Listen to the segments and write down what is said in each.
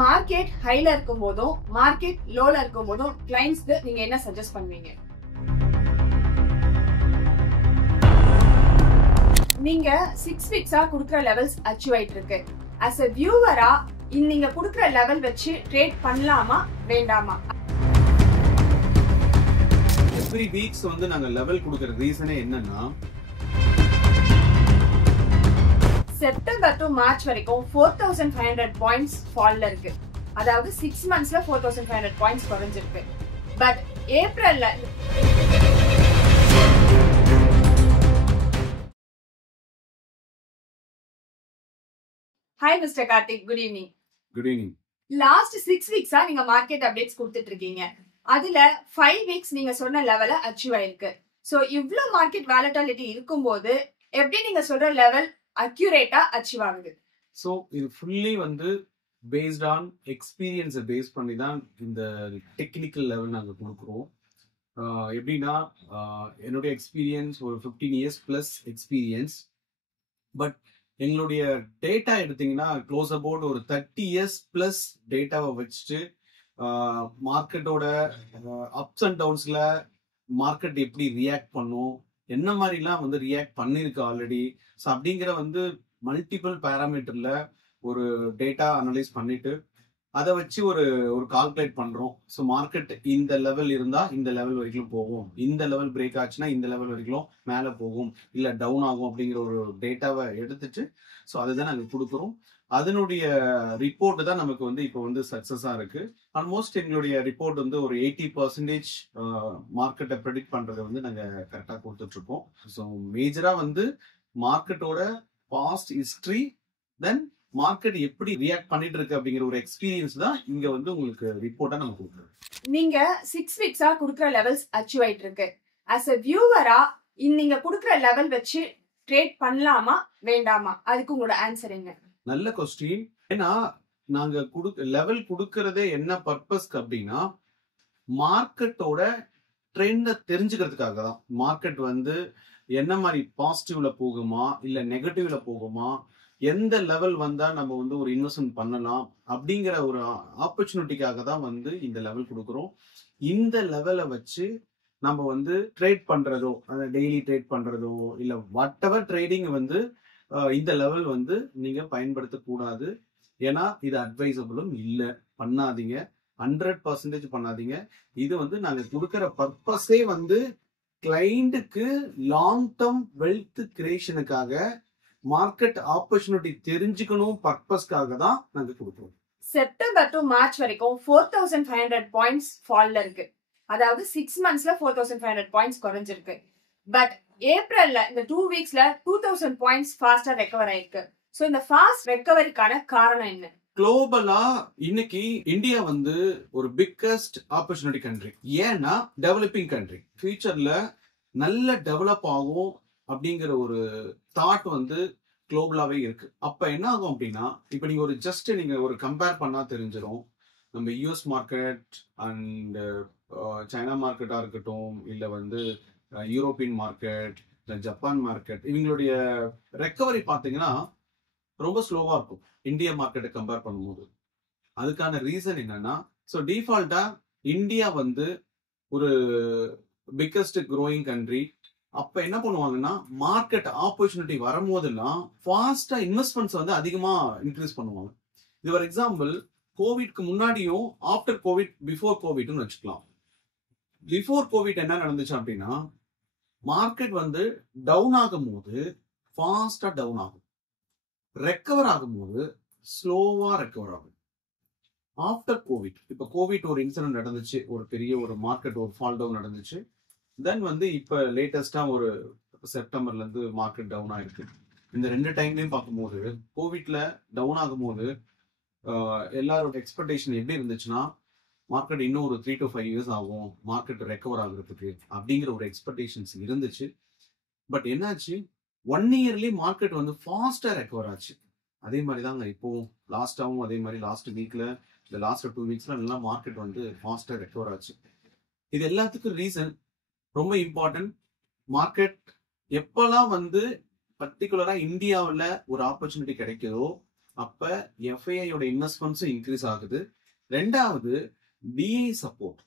Market ஹைல இருக்கும் போதும் market லோல இருக்கும் போதும் கிளைண்ட்ஸ்க்கு நீங்க என்ன சஜஸ்ட் பண்ணுவீங்க? நீங்க 6 வீக்ஸா குடுக்குற லெவல்ஸ் அச்சீவ் ஆயிட்டு இருக்கு. as a வியூவரா நீங்க குடுக்குற லெவல் வச்சு ட்ரேட் பண்ணலாமா வேண்டாமா? எவ்ரி வீக்ஸ் வந்து நாங்க லெவல் கொடுக்கிற ரீசனே என்னன்னா, செப்டம்பர் டு மார்ச் வரைக்கும் 4500 பாயிண்ட்ஸ் ஃபால்ல இருக்கு. அதாவது 6 மந்த்ஸ்ல 4500 பாயிண்ட்ஸ் குறைஞ்சிருக்கு. பட் ஏப்ரல்ல hi mister Karthik, good evening. Good evening. Last 6 வீக்ஸா நீங்க மார்க்கெட் அப்டேட்ஸ் கொடுத்துட்டு இருக்கீங்க. அதுல 5 வீக்ஸ் நீங்க சொன்ன லெவல அச்சீவ் ஆயிருக்கு. சோ இவ்ளோ மார்க்கெட் வாலட்டிலிட்டி இருக்கும்போது எப்படி நீங்க சொல்ற லெவல் அக்யூரேட்டா அச்சீவ் ஆகுது? ஸோ இது ஃபுல்லி வந்து பேஸ்ட் ஆன் எக்ஸ்பீரியன்ஸை பேஸ் பண்ணி தான் இந்த டெக்னிக்கல் லெவல் நாங்கள் கொடுக்குறோம். எப்படின்னா, என்னுடைய எக்ஸ்பீரியன்ஸ் ஒரு 15 இயர்ஸ் ப்ளஸ் எக்ஸ்பீரியன்ஸ். பட் எங்களுடைய டேட்டா எடுத்தீங்கன்னா க்ளோஸ் அபவுட் ஒரு 30 இயர்ஸ் ப்ளஸ் டேட்டாவை வச்சுட்டு மார்க்கெட்டோட அப்ஸ் அண்ட் டவுன்ஸில் மார்க்கெட் எப்படி ரியாக்ட் பண்ணும், என்ன மாதிரிலாம் வந்து ரியாக்ட் பண்ணிருக்கு ஆல்ரெடி. ஸோ அப்படிங்கிற வந்து மல்டிபிள் பேராமீட்டர்ல ஒரு டேட்டா அனலைஸ் பண்ணிட்டு அதை வச்சு ஒரு கால்குலேட் பண்றோம். ஸோ மார்க்கெட் இந்த லெவல் இருந்தா இந்த லெவல் வரைக்கும் போகும், இந்த லெவல் பிரேக் ஆச்சுன்னா இந்த லெவல் வரைக்கும் மேலே போகும், இல்லை டவுன் ஆகும் அப்படிங்கிற ஒரு டேட்டாவை எடுத்துட்டு ஸோ அதுதான் நாங்கள் கொடுக்குறோம். அதனுடைய ரிப்போர்ட் தான் நமக்கு வந்து இப்போ வந்து சக்சஸா இருக்கு. ஆல்மோஸ்ட் எங்களுடைய ரிப்போர்ட் வந்து ஒரு 80% மார்க்கெட்டை ப்ரெடிக்ட் பண்றதை வந்து நாங்கள் கரெக்டாக கொடுத்துட்டு இருக்கோம். ஸோ மேஜரா வந்து மார்க்கெட்டோட பாஸ்ட் ஹிஸ்டரி, தென் மார்க்கெட் எப்படி ரியாக்ட் பண்ணிட்டு இருக்கு அப்படிங்கிற ஒரு எக்ஸ்பீரியன்ஸ் தான் இங்க வந்து உங்களுக்கு ரிப்போர்ட்டா நம்ம கொடுக்குறோம். நீங்க 6 வீக்ஸா குடுக்குற லெவல்ஸ் அச்சீவ் ஆயிட்டு இருக்கு. as a வியூவரா நீங்க குடுக்குற லெவல் வச்சு ட்ரேட் பண்ணலாமா வேண்டாமா? அதுக்கு உங்களோட ஆன்சர் என்ன? நல்ல கொஸ்டின். ஏன்னா நாங்க லெவல் கொடுக்கறதே என்ன பர்பஸ்க்கு அப்படின்னா, மார்க்கெட்டோட ட்ரெண்ட தெரிஞ்சுக்கிறதுக்காக தான். மார்க்கெட் வந்து என்ன மாதிரி பாசிட்டிவ்ல போகுமா இல்ல நெகட்டிவ்ல போகுமா, எந்த லெவல் வந்தா நம்ம வந்து ஒரு இன்வெஸ்ட்மெண்ட் பண்ணலாம் அப்படிங்கிற ஒரு ஆப்பர்ச்சுனிட்டிக்காக தான் வந்து இந்த லெவல் கொடுக்குறோம். இந்த லெவலை வச்சு நம்ம வந்து ட்ரேட் பண்றதோ, டெய்லி ட்ரேட் பண்றதோ இல்ல வாட் எவர் ட்ரேடிங் வந்து இந்த லெவல் வந்து நீங்க பயன்படுத்தக்கூடாது. ஏன்னா இது அட்வைசபிளும் இல்லை, பண்ணாதீங்க. 100% பண்ணாதீங்க. இது வந்து நாங்க கொடுக்கிற பர்பஸே வந்து கிளைண்ட்டுக்கு லாங் டேர்ம் வெல்த் கிரியேஷனுக்காக, மார்க்கெட் ஆப்பர்ச்சுனிட்டி தெரிஞ்சுக்கணும் பர்பஸ்க்காக தான் நாங்க கொடுக்குறோம். செப்டம்பர் டு மார்ச் வரைக்கும் 4500 பாயிண்ட்ஸ் ஃபால்ல இருக்கு. அதாவது 6 மந்த்ஸ்ல 4500 பாயிண்ட்ஸ் குறைஞ்சிருக்கு. பட் ஏப்ரல்ல இந்த 2 வீக்ஸ்ல 2000 பாயிண்ட்ஸ் ஃபாஸ்டா ரெக்கவர் ஆயிருக்கு. சோ இந்த ஃபாஸ்ட் ரெக்கவரிக்கான காரணம் என்ன? குளோபலா இன்னைக்கு இந்தியா வந்து ஒரு பிக்கஸ்ட் ஆப்பர்ச்சுனிட்டி கண்ட்ரி. ஏன்னா டெவலப்பிங் கண்ட்ரி, ஃபியூச்சர்ல நல்ல டெவலப் ஆகும் அப்படிங்கிற ஒரு தாட் வந்து குளோபலாவே இருக்கு. அப்ப என்ன ஆகும் அப்படின்னா, இப்ப நீங்க ஒரு ஜஸ்ட் நீங்க ஒரு கம்பேர் பண்ணா தெரிஞ்சிடும். நம்ம யூஎஸ் மார்க்கெட் அண்ட் சைனா மார்க்கெட்டா இருக்கட்டும், இல்ல வந்து யூரோப்பியன் மார்க்கெட், ஜப்பான் மார்க்கெட், இவங்களுடைய ரெக்கவரி பாத்தீங்கன்னா ரொம்ப ஸ்லோவா இருக்கும் இந்தியா மார்க்கெட்டை கம்பேர் பண்ணும்போது. அதுக்கான ரீசன் என்னன்னா, ஸோ டிஃபால்ட்டா இந்தியா வந்து ஒரு பிக்கஸ்ட் க்ரோயிங் கண்ட்ரி. அப்ப என்ன பண்ணுவாங்கன்னா, மார்க்கெட் ஆப்பர்ச்சுனிட்டி வரும்போதெல்லாம் ஃபாஸ்டா இன்வெஸ்ட்மெண்ட்ஸ் வந்து அதிகமா இன்க்ரீஸ் பண்ணுவாங்க. இது ஒரு எக்ஸாம்பிள், கோவிட்க்கு முன்னாடியும் ஆஃப்டர் கோவிட், பிஃபோர் கோவிட்னு வச்சுக்கலாம். பிஃபோர் கோவிட் என்ன நடந்துச்சு அப்படின்னா, மார்க்கெட் வந்து டவுன் ஆகும் போது ஃபாஸ்டா டவுன் ஆகும், ரெக்கவர் ஆகும்போது ஸ்லோவா ரெக்கவர் ஆகும். ஆஃப்டர் கோவிட், இப்ப கோவிட் ஒரு இன்சிடென்ட் நடந்துச்சு, ஒரு பெரிய ஒரு மார்க்கெட் ஒரு ஃபால் டவுன் நடந்துச்சு. தென் வந்து இப்ப லேட்டஸ்டா ஒரு செப்டம்பர்ல இருந்து மார்க்கெட் டவுன் ஆயிருக்கு. இந்த 2 டைம்லயும் பார்க்கும்போது, கோவிட்ல டவுன் ஆகும்போது எல்லாரோட எக்ஸ்பெக்டேஷன் எப்படி இருந்துச்சுன்னா, மார்க்கெட் இன்னும் ஒரு 3 to 5 இயர்ஸ் ஆகும் மார்க்கெட் ரெக்கவர் ஆகுறதுக்கு அப்படிங்கிற ஒரு எக்ஸ்பெக்டேஷன்ஸ் இருந்துச்சு. பட் என்னாச்சு, 1 இயர்லயே மார்க்கெட் வந்து ஃபாஸ்டா ரெக்கவர் ஆச்சு. அதே மாதிரி தாங்க இப்போ லாஸ்டாவும் அதே மாதிரி லாஸ்ட் வீக்ல, இந்த லாஸ்ட் 2 வீக்ஸ்ல நல்லா மார்க்கெட் வந்து ஃபாஸ்டா ரெக்கவர் ஆச்சு. இது எல்லாத்துக்கும் ரீசன் ரொம்ப இம்பார்ட்டன்ட். மார்க்கெட் எப்பெல்லாம் வந்து பர்டிகுலரா இந்தியாவில் ஒரு ஆப்பர்ச்சுனிட்டி கிடைக்குதோ அப்ப எஃப்ஐஐயோட இன்வெஸ்ட்மெண்ட்ஸும் இன்க்ரீஸ் ஆகுது. ரெண்டாவது DI support,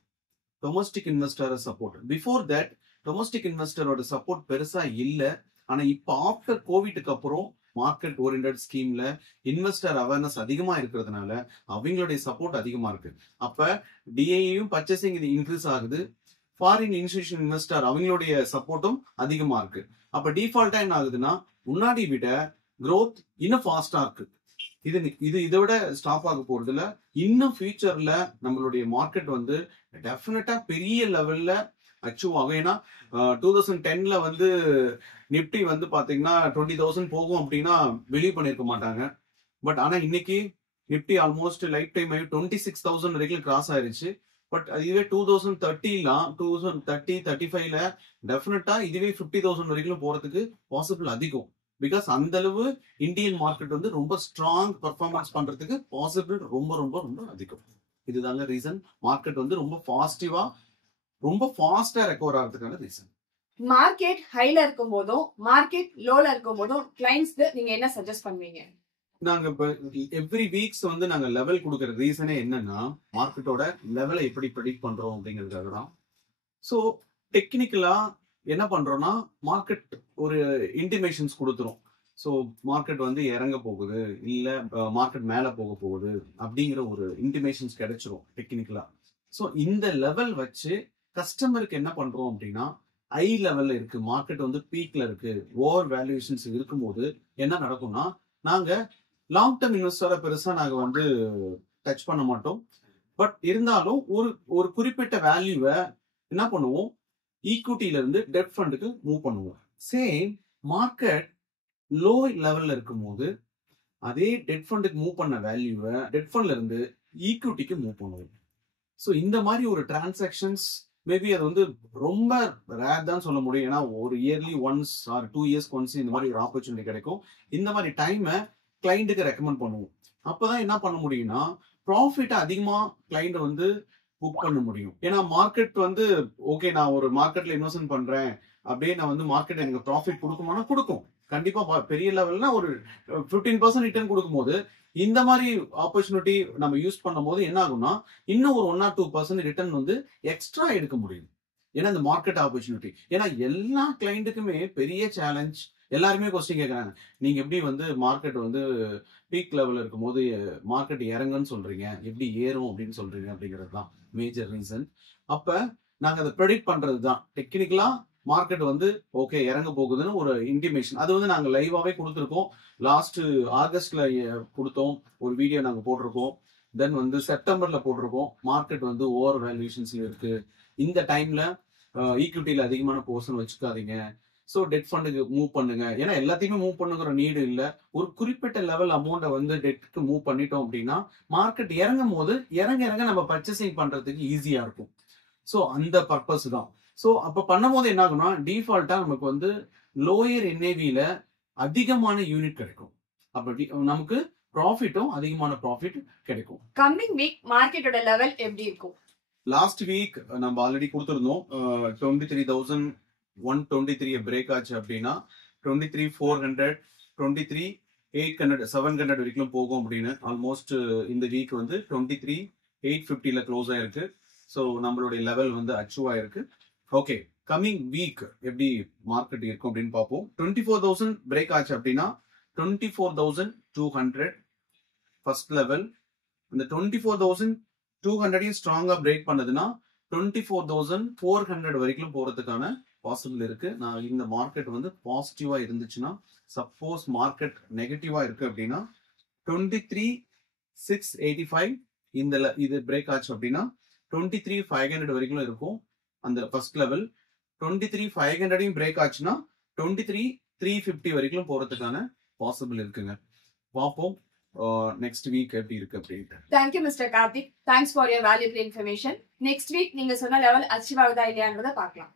domestic investor support. Before that domestic இன்வெஸ்டரோட சப்போர்ட் பெருசா இல்ல. ஆனா இப்ப ஆஃப்டர் கோவிட்க்கு அப்புறம் மார்க்கெட் ஓரியன்டட் ஸ்கீம்ல இன்வெஸ்டர் அவேர்னஸ் அதிகமா இருக்கிறதுனால அவங்களுடைய சப்போர்ட் அதிகமா இருக்கு. அப்ப டிஐயும் பர்ச்சேசிங் இது இன்க்ரீஸ் ஆகுது. ஃபாரின் இன்ஸ்டிடியூஷன் இன்வெஸ்டர் அவங்களுடைய சப்போர்ட்டும் அதிகமா இருக்கு. அப்ப டிஃபால்ட்டா என்ன ஆகுதுன்னா முன்னாடி விட growth இன்னும் ஃபாஸ்டா இருக்கு. இதை விட ஸ்டாப் ஆக போறது இல்ல. இன்னும் ஃபியூச்சர்ல நம்மளுடைய மார்க்கெட் வந்து டெஃபினட்டா பெரிய லெவல்ல அச்சீவ் ஆகும். ஏன்னா 2010ல வந்து நிப்டி வந்து பாத்தீங்கன்னா 20,000 போகும் அப்படின்னா பிலீவ் பண்ணிருக்க மாட்டாங்க. பட் ஆனா இன்னைக்கு நிப்டி ஆல்மோஸ்ட் லைஃப் டைம் 26,000 வரைக்கும் கிராஸ் ஆயிருச்சு. பட் இதுவே 2035ல டெஃபினட்டா இதுவே 50,000 வரைக்கும் போறதுக்கு பாசிபிள் அதிகம். பிகாஸ் அந்த அளவு இந்தியன் மார்க்கெட் வந்து ரொம்ப ஸ்ட்ராங் பர்ஃபார்மன்ஸ் பண்றதுக்கு பாசிபிள் ரொம்ப ரொம்ப ரொம்ப அதிகம். இதுதாங்க ரீசன் மார்க்கெட் வந்து ரொம்ப ஃபாஸ்டா ரெக்கவர் ஆகிறதுக்கான ரீசன். மார்க்கெட் ஹைல இருக்கும் போதும் மார்க்கெட் லோல இருக்கும் போதும் கிளைண்ட்ஸ்க்கு நீங்க என்ன சஜஸ்ட் பண்ணுவீங்க? நாங்க இப்ப எவ்ரி வீக்ஸ் வந்து நாங்க லெவல் கொடுக்கற ரீசனே என்னன்னா மார்க்கெட்டோட லெவலை எப்படி ப்ரெடிக்ட் பண்றோம் அப்படிங்கிறதுக்காக தான். ஸோ டெக்னிக்கலா என்ன பண்றோம்னா மார்க்கெட் ஒரு இன்டிமேஷன்ஸ் கொடுத்துரும். ஸோ மார்க்கெட் வந்து இறங்க போகுது இல்ல மார்க்கெட் மேல போக போகுது அப்படிங்கிற ஒரு இன்டிமேஷன்ஸ் கிடைச்சிரும் டெக்னிக்கலா. ஸோ இந்த லெவல் வச்சு கஸ்டமருக்கு என்ன பண்றோம் அப்படின்னா ஐ லெவல்ல இருக்கு, மார்க்கெட் வந்து பீக்ல இருக்கு, ஓவர் வேல்யூஷன்ஸ் இருக்கும்போது என்ன நடக்கும்னா நாங்க லாங் டேர்ம் இன்வெஸ்டரை பெருசா நாங்க வந்து டச் பண்ண மாட்டோம். பட் இருந்தாலும் ஒரு குறிப்பிட்ட வேல்யூவை என்ன பண்ணுவோம், ஈக்விட்டில இருந்து டெட் ஃபண்டுக்கு மூவ் பண்ணுவோம். சேம் மார்க்கெட் லோ லெவல்ல இருக்கும்போது அதே டெட் ஃபண்டுக்கு மூவ் பண்ண வேல்யூவை டெட் ஃபண்ட்ல இருந்து ஈக்விட்டிக்கு மூவ் பண்ணுவோம். ஸோ இந்த மாதிரி ஒரு டிரான்சாக்ஷன்ஸ் மேபி அது வந்து ரொம்ப ரேர் தான் சொல்ல முடியும். ஏன்னா ஒரு இயர்லி ஒன்ஸ் ஆர் 2 இயர்ஸ்க்கு ஒன்ஸ் இந்த மாதிரி ஒரு ஆப்பர்ச்சுனிட்டி கிடைக்கும். இந்த மாதிரி டைமை கிளைண்ட்டுக்கு ரெக்கமெண்ட் பண்ணுவோம். அப்பதான் என்ன பண்ண முடியும்னா ப்ராஃபிட் அதிகமா கிளைண்ட் வந்து புக் பண்ண முடியும். ஏன்னா மார்க்கெட் வந்து ஓகே நான் ஒரு மார்க்கெட்ல இன்வெஸ்ட்மெண்ட் பண்றேன் அப்படியே நான் வந்து மார்க்கெட் எனக்கு ப்ராஃபிட் கொடுக்குமானா கொடுக்கும். கண்டிப்பா பெரிய லெவல்னா ஒரு 15% ரிட்டர்ன் கொடுக்கும் போது இந்த மாதிரி ஆப்பர்ச்சுனிட்டி நம்ம யூஸ் பண்ணும் போது என்ன ஆகும்னா இன்னும் ஒரு 1 or 2% ரிட்டர்ன் வந்து எக்ஸ்ட்ரா எடுக்க முடியும். ஏன்னா இந்த மார்க்கெட் ஆப்பர்ச்சுனிட்டி. ஏன்னா எல்லா கிளைண்ட்டுக்குமே பெரிய சேலஞ்ச், எல்லாருமே கொஸ்டின் கேட்கறாங்க, நீங்க எப்படி வந்து மார்க்கெட் வந்து பீக் லெவல்ல இருக்கும் போது மார்க்கெட் இறங்குன்னு சொல்றீங்க, எப்படி ஏறும் அப்படின்னு சொல்றீங்க அப்படிங்கிறது தான் மேஜர் ரீசன். அப்ப நாங்க அதை ப்ரெடிக்ட் பண்றது தான் டெக்னிக்கலா மார்க்கெட் வந்து ஓகே இறங்க போகுதுன்னு ஒரு இன்டிமேஷன். அது வந்து நாங்க லைவாவே கொடுத்துருக்கோம். லாஸ்ட் ஆகஸ்ட்ல கொடுத்தோம், ஒரு வீடியோ நாங்க போட்டிருக்கோம். தென் வந்து செப்டம்பர்ல போட்டிருக்கோம். மார்க்கெட் வந்து ஓவர் வேல்யூஷன்ஸ்ல இருக்கு, இந்த டைம்ல ஈக்விட்டியில அதிகமான போர்ஷன் வச்சுக்காதீங்க, ஸோ டெட் ஃபண்டுக்கு மூவ் பண்ணுங்க. ஏன்னா எல்லாத்தையுமே மூவ் பண்ணுங்கிற நீடு இல்லை. ஒரு குறிப்பிட்ட லெவல் அமௌண்ட்டை வந்து டெட்க்கு மூவ் பண்ணிட்டோம் அப்படின்னா மார்க்கெட் இறங்கும் போது இறங்க நம்ம பர்ச்சேசிங் பண்றதுக்கு ஈஸியா இருக்கும். ஸோ அந்த பர்பஸ் தான். ஸோ அப்ப பண்ணும் போது என்ன ஆகும்னா டிஃபால்ட்டா நமக்கு வந்து லோயர் என்ஏவில அதிகமான யூனிட் கிடைக்கும். அப்படி நமக்கு ப்ராஃபிட்டும் அதிகமான ப்ராஃபிட் கிடைக்கும். கம்மிங் வீக் மார்க்கெட்டோட லெவல் எப்படி இருக்கும்? லாஸ்ட் வீக் நம்ம ஆல்ரெடி கொடுத்துருந்தோம் 23,123 பிரேக் ஆச்சு அப்படின்னா 23,400 23,800 700 வரைக்கும் போகும் அப்படின்னு. ஆல்மோஸ்ட் இந்த வீக் வந்து 23,850ல க்ளோஸ் ஆயிருக்கு. ஸோ நம்மளுடைய லெவல் வந்து அச்சீவ் ஆயிருக்கு. ஓகே, கம்மிங் வீக் எப்படி மார்க்கெட் இருக்கும் அப்படின்னு பார்ப்போம். 24,000 பிரேக் ஆச்சு அப்படின்னா 24,200 ஃபர்ஸ்ட் லெவல். இந்த 24,200 ஸ்ட்ராங்கா பிரேக் பண்ணதுன்னா 24,400 வரைக்கும் போறதுக்கான பாசிபிள் இருக்கு. நான் இந்த மார்க்கெட் வந்து பாசிட்டிவா இருந்துச்சுன்னா, சப்போஸ் மார்க்கெட் நெகட்டிவா இருக்கு அப்படின்னா 23,685 இது பிரேக் ஆச்சு அப்படின்னா 23,500 வரைக்கும் இருக்கும் அந்த ஃபர்ஸ்ட் லெவல். 23,500 பிரேக் ஆச்சுன்னா 23,350 வரைக்கும் போறதுக்கான பாசிபிள் இருக்குங்க. பார்ப்போம் நெக்ஸ்ட் வீக் எப்படி இருக்கு அப்படின்ட்டு. Thank you mister Karthik. Thanks for your valuable information. Next week நீங்க சொன்ன லெவல் அச்சீவ் ஆகுதா இல்லையான்றதை பார்க்கலாம்.